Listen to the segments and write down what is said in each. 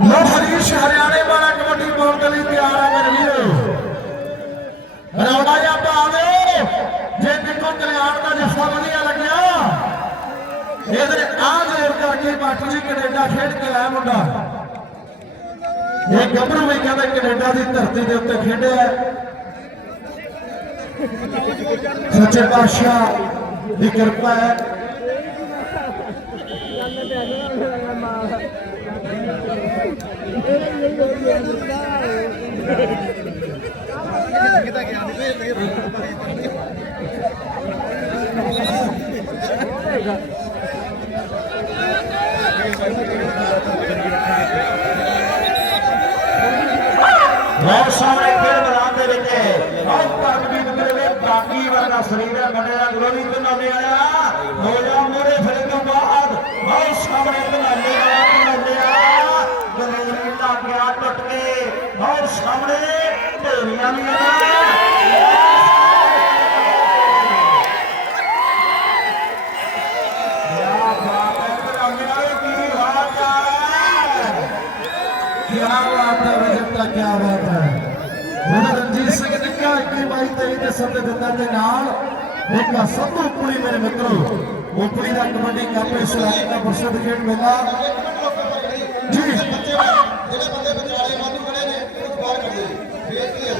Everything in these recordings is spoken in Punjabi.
ਲੋ ਹਰੀਸ਼ ਹਰਿਆਣੇ ਵਾਲਾ ਕਬੱਡੀ ਪਾਉਣ ਦੇ ਲਈ ਤਿਆਰ ਹੈ ਮੇਰੇ ਵੀਰੋ। ਰੌਣਾ ਜਾਂ ਪਾਵੇ ਜੇ ਦੇਖੋ ਕਲਿਆਣ ਦਾ ਜੱਫਾ ਵਧੀਆ ਲੱਗਿਆ। ਇਹਦੇ ਆ ਜ਼ੋਰ ਕਰਕੇ ਬਾਕੀ ਜੀ ਕੈਨੇਡਾ ਖੇਡ ਕੇ ਆਇਆ ਮੁੰਡਾ। ਇਹ ਗੱਭਰੂ ਵੀ ਕਹਿੰਦਾ ਕੈਨੇਡਾ ਦੀ ਧਰਤੀ ਦੇ ਉੱਤੇ ਖੇਡਿਆ। ਸੱਚੇ ਪਾਤਸ਼ਾਹ ਦੀ ਕਿਰਪਾ ਹੈ। ਬਹੁਤ ਬਾਕੀ ਵਰਗਾ ਸਰੀਰ ਹੈ ਮੁੰਡੇ ਦਾ ਗਲੋਰੀ ਤੇ ਨਾਲੇ ਆਇਆ ਹੋ ਜਾ ਮੋਰੇ ਫਿਰ ਤੋਂ ਬਾਅਦ ਬਹੁਤ ਸਾਹਮਣੇ ਬਨਾਲੇ ਵਾਲਾ ਬਨਾਲਿਆ ਗਲੋਰੀ ਦਾ ਗਿਆ ਟੁੱਟ ਕੇ ਬਹੁਤ ਸਾਹਮਣੇ ਢੇਰੀਆਂ ਵੀ ਆ ਕਿਆ ਬਾਤ ਹੈ ਬਨਾਲੇ ਵਾਲੇ ਕੀ ਬਾਤ ਹੈ क्या बात है रजता क्या बात है ਮੇਰਾ ਰਣਜੀਤ ਸਿੰਘ ਨਿੱਕਾ 21 22 23 ਦੇ ਸੰਦੇ ਦਿੰਦਾ ਦੇ ਨਾਲ ਇੱਕ ਆ ਸੰਧੂ ਪੁਲੀ ਮੇਰੇ ਮਿੱਤਰੋ ਉਪਲੀ ਦਾ ਕਬੱਡੀ ਕੱਪ ਇਸ ਇਲਾਕੇ ਦਾ ਪ੍ਰਸਿੱਧ ਖੇਡ ਮੇਲਾ। ਜੀ। ਜਿਹੜੇ ਬੰਦੇ ਵਿਚਾਲੇ ਵਾਧੂ ਖੜੇ ਨੇ ਉਹ ਬਾਹਰ ਕਰ ਦੇ ਫੇਰ ਕੀ ਹੈ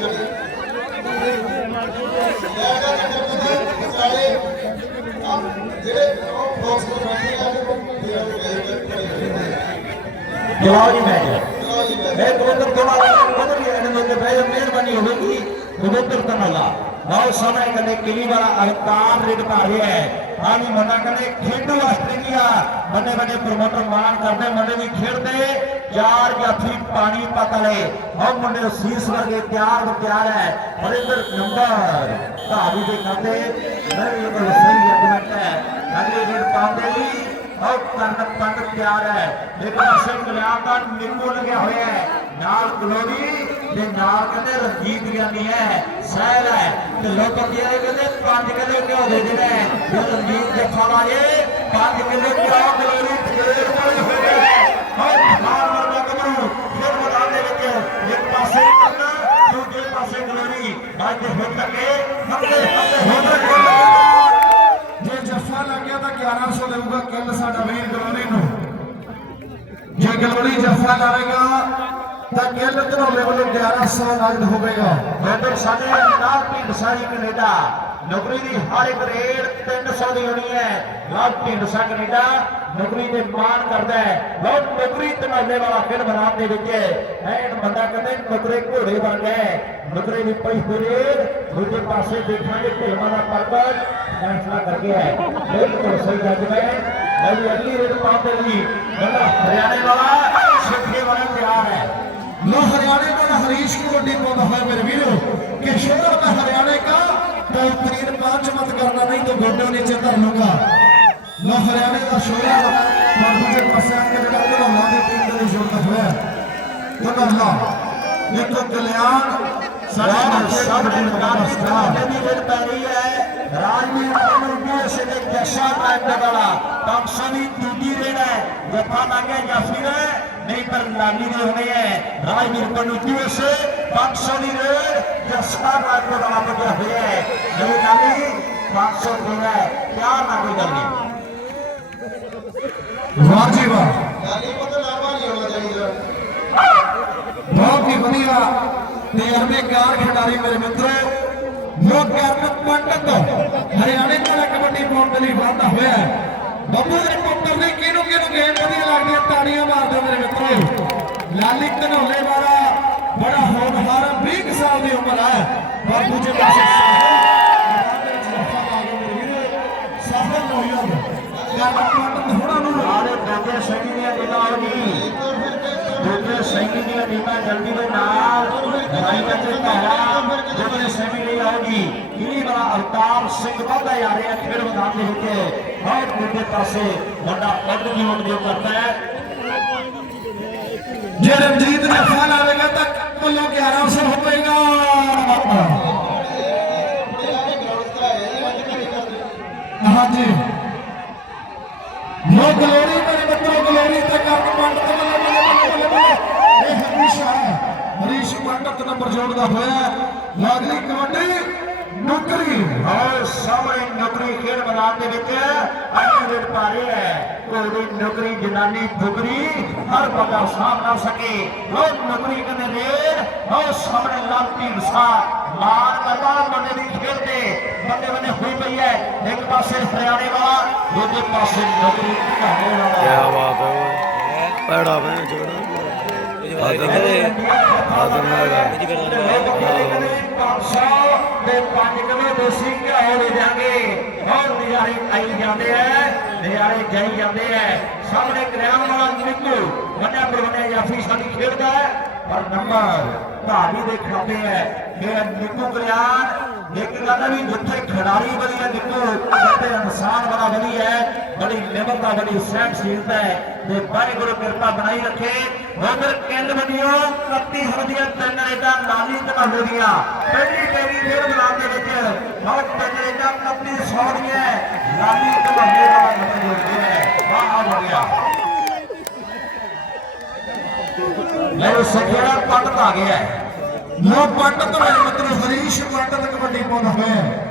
ਸਾਡੀ ਜਿਹੜੇ ਉਹ ਬਾਕਸ ਵਿੱਚ ਬੈਠੇ ਆ। ਫੇਰ ਉਹ ਜਵਾਬ ਨਹੀਂ ਮੈਂ ਮੈਂ ਕਬੂਤਰ ਤੋਂ ਨਾਲ ਕਬੂਤਰ ਹੀ ਇਹਨਾਂ ਦੇ ਬਹਿ ਮਿਹਰਬਾਨੀ ਹੋਵੇਗੀ ਕਬੂਤਰ ਤੋਂ ਨਾਲ। ਬਹੁਤ ਸਮਾਂ ਕਦੇ ਕਿਲੀ ਵਾਲਾ ਅਵਤਾਰ ਰਿਟ ਪਾ ਰਿਹਾ ਹੈ। ਆਨੀ ਮਨਾ ਕਦੇ ਖੇਡੂ ਆਸਟ੍ਰੇਲੀਆ ਵੱਡੇ ਵੱਡੇ ਪ੍ਰਮੋਟਰ ਮਾਨ ਕਰਦੇ ਮੁੰਡੇ ਵੀ ਖੇਡਦੇ। ਚਾਰ ਜਾਫੀ ਪਾਣੀ ਪਤਲੇ ਉਹ ਮੁੰਡੇ ਨੂੰ ਸੀਸ ਵਰਗੇ ਤਿਆਰ ਨੂੰ ਤਿਆਰ ਹੈ। ਹਰਿੰਦਰ ਨੰਬਰ ਧਾਰੀ ਦੇ ਖਾਤੇ ਨਹੀਂ, ਇਹ ਸਹੀ ਜੱਜਮੈਂਟ ਹੈ। ਅਗਲੇ ਰੇਡ ਪਾਉਂਦੇ ਲਈ ਬਹੁਤ ਕਰਨ ਪੰਡ ਪਿਆਰ ਹੈ। ਇੱਕ ਪਾਸੇ ਕਲਿਆਣ ਦਾ ਨਾਲ ਕਹਿੰਦੇ ਰਣਜੀਤ ਗਿਆਨੀ ਹੈ, ਸਹਿਲ ਹੈ। ਤੇ ਲੋਕ ਕਹਿੰਦੇ ਕਹਿੰਦੇ 5 ਕਿਲੋ ਘਿਓ ਦੇ ਦੇਣਾ ਹੈ। ਰਣਜੀਤ ਜੱਫਾ ਵਾਲੇ 5 ਕਿਲੋ ਘਿਓ ਗਲੋਰੀ ਤੇਲ ਵਾਲੇ ਹੋ ਗਏ ਬਹੁਤ ਮਾਰ ਮਰਦਾ ਕਬਰੂ ਫਿਰ ਮੈਦਾਨ ਦੇ ਵਿੱਚ ਇੱਕ ਪਾਸੇ ਕਰਨਾ ਦੂਜੇ ਪਾਸੇ ਗਲੋਰੀ ਅੱਜ ਹੋ ਤੱਕੇ ਹੱਥੇ ਹੱਥੇ ਹੋ ਜੇ ਜੱਫਾ ਲੱਗ ਗਿਆ ਤਾਂ 1100 ਦੇਊਗਾ ਕਿੱਲ ਸਾਡਾ ਵੀਰ ਗਲੋਰੀ ਨੂੰ ਜੇ ਗਲੋਰੀ ਜੱਫਾ ਲਾਵੇਗਾ ਤਾਂ ਕਿੱਲ ਧਨੋਲੇ ਵੱਲੋਂ 1100 ਨਗਦ ਹੋਵੇਗਾ ਮੈਂਬਰ ਸਾਡੇ ਨਾਲ ਪਿੰਡ ਕੈਨੇਡਾ, ਨੌਕਰੀ ਦੀ ਹਰ ਇੱਕ ਰੇਟ 300 ਦੀ ਹੋਣੀ ਹੈ। ਲਵ ਪਿੰਡ ਕੈਨੇਡਾ, ਨੌਕਰੀ ਤੇ ਮਾਣ ਕਰਦਾ ਹੈ। ਲਵ ਨੌਕਰੀ ਤਮਾਲੇ ਵਾਲਾ ਫਿਰ ਮੈਦਾਨ ਦੇ ਵਿੱਚ ਐਨ ਬੰਦਾ ਕਹਿੰਦੇ ਨੌਕਰੇ ਘੋੜੇ ਬਣ ਗਏ ਨੌਕਰੇ ਦੀ ਪਈ ਹੋਈ ਦੂਜੇ ਪਾਸੇ ਦੇਖਾਂਗੇ ਢੇਮਾਂ ਦਾ ਪਰਬਤ। ਫੈਸਲਾ ਕਰ ਹੈ ਬਿਲਕੁਲ ਸਹੀ ਜੱਜਮੈਂਟ ਮੈਂ ਅਗਲੀ ਰੇਟ ਪਾਉਣ ਦੇ ਬੰਦਾ ਹਰਿਆਣੇ ਵਾਲਾ ਸਿੱਖੇ ਵਾਲਾ ਤਿਆਰ ਹੈ। ना हरियाणा का ना हरीश की वो टीम है मेरे वीरों। कि में हरियाणा का तो बेहतरीन पाँच मत करना नहीं तो घोटों नीचे धर लूँगा। ना हरियाणा का शोरा मुझे पसंद के जगह को ना दे टीम के लिए जोड़ता हुआ तो ना हाँ, ना ये तो कल्याण सारे सब जिंदगान स्टार भी गिर पा रही है। राजनीति में उनके से एक दशा का एक पंक्शनी दूधी रेड है। ये पाना या फिर है। ਨਹੀਂ ਪਰ ਨਾਨੀ ਦੇ ਹੋਣੇ ਐ। ਰਾਜਵੀਰ ਪੰਡੂ ਉਸ 500 ਦੀ ਰੇਡ ਜਸਪਾਲ ਰਾਜ ਦਾ ਨਾਮ ਲੱਗਿਆ ਹੋਇਆ ਹੈ ਮੇਰੇ ਨਾਨੀ 500 ਦੀ ਹੈ ਪਿਆਰ ਨਾਲ ਕੋਈ ਗੱਲ ਨਹੀਂ। ਵਾਹ ਜੀ ਵਾਹ। ਨਾਨੀ ਕੋ ਤਾਂ ਲਾਵਾ ਨਹੀਂ ਹੋਣਾ ਚਾਹੀਦਾ। ਬਹੁਤ ਹੀ ਵਧੀਆ। ਤੇ ਆਪਣੇ ਕਾਰ ਖਿਡਾਰੀ ਮੇਰੇ ਮਿੱਤਰੋ। ਲੋਕਰਨ ਪੰਡਤ ਹਰਿਆਣੇ ਦਾ ਕਬੱਡੀ ਪਾਉਣ ਦੇ ਲਈ ਵਾਅਦਾ ਹੋਇਆ ਬੱਬੂ ਦੇ ਪੁੱਤਰ ਨੇ ਕਿਹਨੂੰ ਗੇਮ ਵਧੀਆ ਲੱਗਦੀ ਹੈ, ਤਾੜੀਆਂ ਮਾਰਦੇ ਮੇਰੇ ਮਿੱਤਰੋ। ਲਾਲੀ ਧਨੌਲੇ ਵਾਲਾ ਬੜਾ ਹੋਣਹਾਰ 20 ਸਾਲ ਦੀ ਉਮਰ ਹੈ। ਬਾਪੂ ਜੀ ਪਾਸੇ ਸਾਹਲ ਨੋਇਰ ਕਰਨ ਪੰਡਤ ਹੋਣਾ ਨੂੰ ਆਲੇ ਦੋਜੇ ਸਹੀ ਦੀਆਂ ਨੀਮਾਂ ਹੋ ਗਈ ਦੋਜੇ ਦੀਆਂ ਨੀਮਾਂ ਜਲਦੀ ਦੇ ਨਾਲ ਰਾਈ ਵਿੱਚ ਕਹੜਾ ਦੋਜੇ ਸਹੀ ਲਈ ਆਉਗੀ ਇਨੀ ਬੜਾ ਅਵਤਾਰ ਸਿੰਘ ਵਾਧਾ ਆ ਰਿਹਾ, ਖੇਡ ਮੈਦਾਨ ਦੇ ਵਿੱਚ। ਬਹੁਤ ਦੂਜੇ ਪਾਸੇ ਵੱਡਾ ਪੱਦ ਦੀ ਉੱਡ ਜੋ ਕਰਦਾ ਹੈ ਜੇ ਰਣਜੀਤ ਨੇ ਫਲ ਆਵੇਗਾ ਤਾਂ ਵੱਲੋਂ 1100 ਹੋਵੇਗਾ ਹਾਂਜੀ ਨੋ ਗਲੋਰੀ ਮੇਰੇ ਮਿੱਤਰੋ ਗਲੋਰੀ ਤੇ ਕਰਨ ਪੰਡਤ ਬੱਲੇ ਬੱਲੇ ਬੱਲੇ ਬੱਲੇ ਬੱਲੇ ਇਹ ਹਰੀਸ਼ ਹੈ ਹਰੀਸ਼ ਪੰਡਤ ਨੰਬਰ ਜੋੜਦਾ ਹੋਇਆ ਲਾਗਲੀ ਕਬੱਡੀ, ਨੁਕਰੀ। ਔਰ ਸਾਹਮਣੇ ਨੁਕਰੀ ਖੇਡ ਮੈਦਾਨ ਦੇ ਵਿੱਚ ਅੱਜ ਦੇ ਪਾਰੇ ਹੈ। ਕੋਈ ਨੁਕਰੀ, ਜਨਾਨੀ ਬੁਗਰੀ ਹਰ ਬੰਦਾ ਸਾਹਮ ਨਾ ਸਕੇ। ਲੋਕ ਨੁਕਰੀ ਕਹਿੰਦੇ ਰੇਡ ਔਰ ਸਾਹਮਣੇ ਲਾਂਤੀ ਰਸਾ ਮਾਰ ਕਰਦਾ ਬੰਦੇ ਦੀ ਖੇਡ ਦੇ ਬੰਦੇ ਬੰਦੇ ਹੋਈ ਪਈ ਹੈ। ਇੱਕ ਪਾਸੇ ਹਰਿਆਣੇ ਵਾਲਾ, ਦੂਜੇ ਪਾਸੇ ਨੁਕਰੀ ਘਾਣੇ ਵਾਲਾ। ਕੀ ਬਾਤ ਹੈ। ਪੜਾ ਬੈਣ ਜੋੜਾ। ਦੇ ਪੰਜ ਕਿਲੋ ਦੇਸੀ ਘਿਓ ਲੈ ਜਾਗੇ ਹੋਰ ਨਜ਼ਾਰੇ ਆਈ ਜਾਂਦੇ ਐ ਨਜ਼ਾਰੇ ਜਾਈ ਜਾਂਦੇ ਐ ਸਾਹਮਣੇ ਕਰਿਆਮ ਵਾਲਾ ਨਿੱਕੂ ਵੱਡਾ ਬਰਵੰਡਾ ਜਾਫੀ ਸਾਡੀ ਖੇਡਦਾ ਹੈ ਪਰ ਨੰਬਰ ਧਾਰੀ ਦੇ ਖਾਤੇ ਐ ਮੇਰਾ ਨਿੱਕੂ ਕਰਿਆਨ ਇੱਕ ਗੱਲ ਵੀ ਜਿੱਥੇ ਖਿਡਾਰੀ ਵਧੀਆ ਨਿੱਕੂ ਉੱਥੇ ਇਨਸਾਨ ਬੜਾ ਵਧੀਆ ਹੈ ਬੜੀ ਲਿਮਟ ਦਾ ਬੜੀ ਸਹਿਣਸ਼ੀਲਤਾ ਹੈ ਤੇ ਵਾਹਿਗੁਰੂ ਕਿਰਪਾ ਬਣਾਈ ਰੱਖੇ ਉਧਰ ਕਿੰਨ ਵਧੀਓ 31 ਹਰਦੀਆਂ ਤਿੰਨ ਰੇਟਾਂ ਲਾਲੀ ਧਮਾਲੇ ਦੀਆਂ ਪਹਿਲੀ ਪਹਿਲੀ ਫੇਰ ਬਲਾਮ ਦੇ ਵਿੱਚ ਬਹੁਤ ਤਿੰਨ ਰੇਟਾਂ 31 ਸੌ ਦੀਆਂ ਲਾਲੀ ਧਮਾਲੇ ਦਾ ਨੰਬਰ ਜੋੜਦੇ ਹੈ ਵਾਹ ਆ ਗਿਆ ਲੈ ਸਖੇੜਾ ਪੰਡਤ ਆ ਗਿਆ ਹੈ ਲੋ ਪੰਡਤ ਮੇਰੇ ਮਿੱਤਰੋ ਹਰੀਸ਼ ਪੰਡਤ ਕਬੱਡੀ ਪਾਉਂਦਾ ਹੋਇਆ ਹੈ।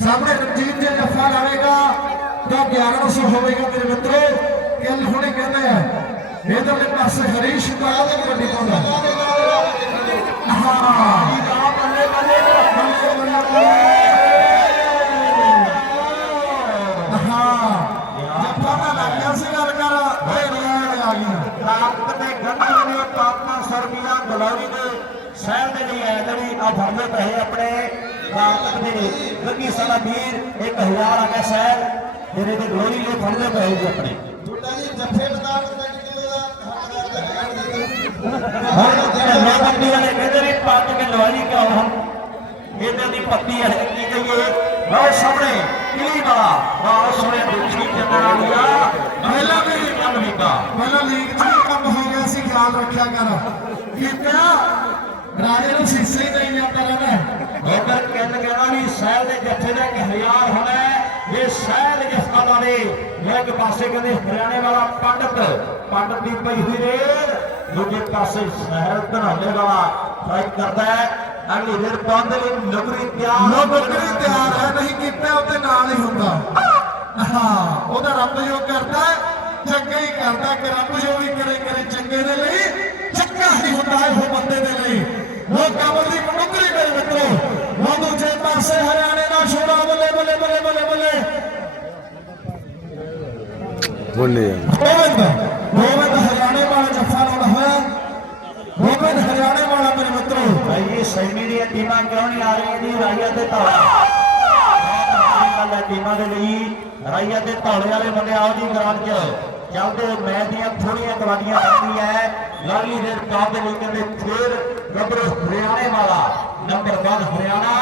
ਸਾਹਮਣੇ ਰਣਜੀਤ ਜੇ ਜੱਫਾ ਲਾਵੇਗਾ ਤਾਂ 1100 ਹੋਵੇਗਾ ਮੇਰੇ ਮਿੱਤਰੋ ਕਿਲ ਹੁਣੇ ਕਹਿੰਦੇ ਆ ਇਧਰਲੇ ਪਾਸੇ ਹਰੀਸ਼ ਪੰਡਤ ਕਬੱਡੀ ਪਾਉਂਦਾ ਹਾਂ ਬੱਲੇ ਬੱਲੇ ਹਾਂ ਜੱਫਾ ਸੀ ਗੱਲ ਕਰ ਓਏ ਸਰਬੀਆ ਗਲੌਰੀ ਦੇ ਸ਼ਹਿਰ ਦੇ ਲਈ ਆਇਆ ਜਿਹੜੀ ਆ ਫੜਦੇ ਪਏ ਆਪਣੇ ਤਾਕਤ ਦੇ ਲੱਗੀ ਸਾਡਾ ਵੀਰ 1000 ਆ ਗਿਆ ਸ਼ਹਿਰ ਜਿਹੜੇ ਤੇ ਗਲੋਰੀ ਲਈ ਫੜਦੇ ਪਏ ਜੀ ਆਪਣੇ ਤੁਹਾਡਾ ਜੀ ਜੱਫੇ ਮੈਦਾਨ ਚ ਤਿੰਨ ਕਿਲੋ ਦਾ ਹੱਕਦਾਰ ਤਾਂ ਹੈ ਨਹੀਂ ਹੁਣ ਲੋਕੰਡੀ ਵਾਲੇ ਕਹਿੰਦੇ ਨੇ ਪੱਟ ਕੇ ਲਵਾਈ ਕਿਉਂ ਹੁਣ? ਇਹਨਾਂ ਦੀ ਪੱਤੀ ਹੈ ਕੀ ਕਹੀਏ? ਲਓ ਸਾਹਮਣੇ ਕਿਲੀ ਵਾਲਾ। ਲਓ ਸਾਹਮਣੇ ਦੁੱਖੀ ਚੱਲਣਾ ਲਿਆ ਪਹਿਲਾਂ ਵੀ ਕੰਮ ਕੀਤਾ। ਪਹਿਲਾਂ ਲੀਗ 'ਚ ਕੰਮ ਹੋ ਗਿਆ ਸੀ ਖਿਆਲ ਰੱਖਿਆ ਕਰ। ਕੀਤਾ ਰਾਜੇ ਨੂੰ ਸੀਸੇ ਨਹੀਂ ਜਾਂਦਾ ਰਹਿਣਾ ਉਧਰ ਕਹਿੰਦ ਕਹਿਣਾ ਵੀ ਸਹਿਲ ਦੇ ਜੱਥੇ ਦਾ ਇੱਕ ਹਜ਼ਾਰ ਹੋਣਾ। ਇਹ ਸਹਿਲ ਜੱਫਾ ਵਾਲੇ ਇੱਕ ਪਾਸੇ ਕਹਿੰਦੇ ਹਰਿਆਣੇ ਵਾਲਾ ਪੰਡਤ। ਪੰਡਤ ਦੀ ਪਈ ਹੋਈ ਰੇਡ ਦੂਜੇ ਪਾਸੇ ਸ਼ਹਿਰ ਬਣਾਉਣੇ ਵਾਲਾ ਫਾਈਟ ਕਰਦਾ ਹੈ। ਅਗਲੀ ਰੇਡ ਪਾਉਣ ਦੇ ਲਈ ਨਗਰੀ ਤਿਆਰ ਨਗਰੀ ਤਿਆਰ ਹੈ ਨਹੀਂ ਕੀਤਾ ਉਹਦੇ ਨਾਲ ਹੀ ਹੁੰਦਾ। ਹਾਂ ਉਹਦਾ ਰੱਬ ਜੋ ਕਰਦਾ ਚੰਗਾ ਹੀ ਕਰਦਾ ਕਿ ਰੱਬ ਜੋ ਵੀ ਕਰੇ ਕਰੇ ਚੰਗੇ ਦੇ ਲਈ ਚੰਗਾ ਹੀ ਹੁੰਦਾ ਹੈ ਉਹ ਬੰਦੇ ਦੇ ਲਈ। ਉਹ ਕਮਰ ਦੀ ਨਗਰੀ ਮੇਰੇ ਮਿੱਤਰੋ ਉਹ ਦੂਜੇ ਪਾਸੇ ਹਰਿਆਣੇ ਦਾ ਛੋੜਾ ਬੱਲੇ ਬੱਲੇ ਬੱਲੇ ਬੱਲੇ ਬੱਲੇ। ਗੋਵਿੰਦ ਗੋਵਿੰਦ ਗੋਬਿੰਦ ਹਰਿਆਣੇ ਵਾਲਾ ਜੱਫਾ ਲਾਉਣਾ ਹੋਇਆ ਗੋਬਿੰਦ ਹਰਿਆਣੇ ਵਾਲਾ ਮੇਰੇ ਮਿੱਤਰੋ ਭਾਈ ਇਹ ਸੈਮੀ ਦੀਆਂ ਟੀਮਾਂ ਕਿਉਂ ਨਹੀਂ ਆ ਰਹੀਆਂ ਜੀ ਰਾਈਆ ਤੇ ਧੌਲਾ ਗੱਲ ਹੈ ਟੀਮਾਂ ਦੇ ਲਈ ਰਾਈਆ ਤੇ ਧੌਲੇ ਵਾਲੇ ਬੰਦੇ ਆਓ ਜੀ ਗਰਾਊਂਡ 'ਚ ਚੱਲਦੇ ਮੈਚ ਦੀਆਂ ਥੋੜੀਆਂ ਕਬੱਡੀਆਂ ਬਣਦੀਆਂ ਹੈ ਲਾਲੀ ਦੇ ਕਾਬ ਦੇ ਲਈ ਕਹਿੰਦੇ ਫੇਰ ਗੱਭਰੂ ਹਰਿਆਣੇ ਵਾਲਾ ਨੰਬਰ 1 ਹਰਿਆਣਾ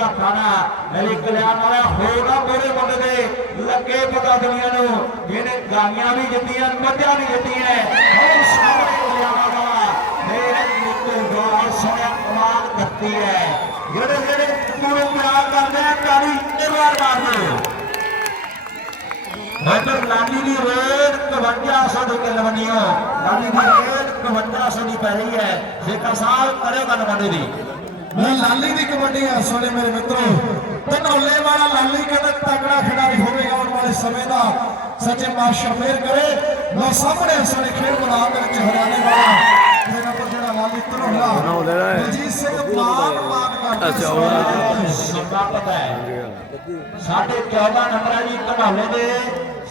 ਦੋ ਖਾਣਾ। ਮੇਰੇ ਕਲਿਆਣ ਵਾਲਾ ਹੋਗਾ ਮੇਰੇ ਬੰਦੇ ਦੇ। ਲੱਗੇ ਪਤਾ ਦੁਨੀਆ ਨੂੰ। ਜਿਹਨੇ ਗਾਈਆਂ ਵੀ ਜਿੱਤੀਆਂ ਮੱਝਾਂ ਵੀ ਜਿੱਤੀਆਂ ਹੋਰ ਸਾਹਮਣੇ ਹਰਿਆਣਾ ਵਾਲਾ ਮੇਰੇ ਨਿੱਕੇ ਗੌਰ ਸੋਹਣਾ ਕਮਾਲ ਕਰਤੀ ਹੈ ਜਿਹੜੇ ਜਿਹੜੇ ਪੂਰੇ ਪਿਆਰ ਕਰਦੇ ਆ ਤਾੜੀ ਨਿਰਵਾਰ ਮਾਰਦੇ ਮਗਰ ਲਾਲੀ ਦੀ ਰੇਡ 5100 ਦੇ ਕਿੱਲ ਲਾਲੀ ਦੀ ਰੇਡ 5100 ਦੀ ਪੈ ਰਹੀ ਹੈ ਜੇਕਰ ਸਾਹਿਬ ਕਰਿਓ ਗੱਲ ਬੰਦੇ ਦੀ। ਮੈਂ ਲਾਲੀ ਦੀ ਕਬੱਡੀ ਆ ਸੋਨੇ ਮੇਰੇ ਮਿੱਤਰੋ। ਧਨੌਲੇ ਵਾਲਾ ਲਾਲੀ ਕਹਿੰਦਾ ਤਕੜਾ ਖਿਡਾਰੀ ਹੋਵੇਗਾ ਆਉਣ ਵਾਲੇ ਸਮੇਂ ਦਾ। ਸੱਚੇ ਪਾਤਸ਼ਾਹ ਮਿਹਰ ਕਰੇ। ਲੋ ਸਾਹਮਣੇ ਸਾਡੇ ਖੇਡ ਮੈਦਾਨ ਦੇ ਵਿੱਚ ਹਰਿਆਣੇ ਵਾਲਾ ਜਿਹੜਾ ਪਰ ਜਿਹੜਾ ਲਾਲੀ ਧਨੌਲਾ ਦਾ ਹੈ। ਬਲਜੀਤ ਸਿੰਘ ਮਾਨ ਮਾਨ ਕਰਦਾ ਅੱਛਾ, ਪਤਾ ਹੈ ਸਾਡੇ 14 ਨੰਬਰ ਹੈ ਜੀ ਧਨਾਲੇ ਦੇ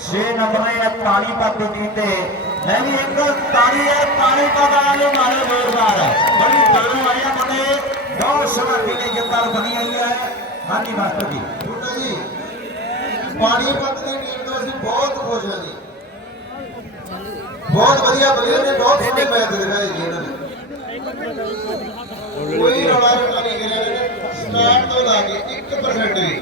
6 ਨੰਬਰ ਨੇ ਪਾਣੀ ਪਾਤੀ ਦੀ ਤੇ ਮੈਂ ਵੀ ਇੱਕ ਤਾਰੀ ਹੈ ਪਾਣੀ ਪਾ ਵਾਲੇ ਮਾਰੇ ਜ਼ੋਰਦਾਰ ਬੜੀ ਦੋਨੋਂ गौशाला के लिए गिरफ्तार बनी आई है ਹਾਂਜੀ ਮਾਸਟਰ ਜੀ ਛੋਟਾ ਜੀ ਪਾਣੀਪਤ ਦੀ ਟੀਮ ਤੋਂ ਅਸੀਂ ਬਹੁਤ ਖੁਸ਼ ਹਾਂ ਜੀ। ਬਹੁਤ ਵਧੀਆ ਪਲੇਅਰ ਨੇ ਬਹੁਤ ਸੋਹਣੇ ਮੈਚ ਦਿਖਾਏ ਜੀ ਇਹਨਾਂ ਨੇ। ਕੋਈ ਰੌਲਾ ਨਹੀਂ ਕਰਿਆ ਸਟਾਰਟ ਤੋਂ ਲਾ ਕੇ 1% ਵੀ।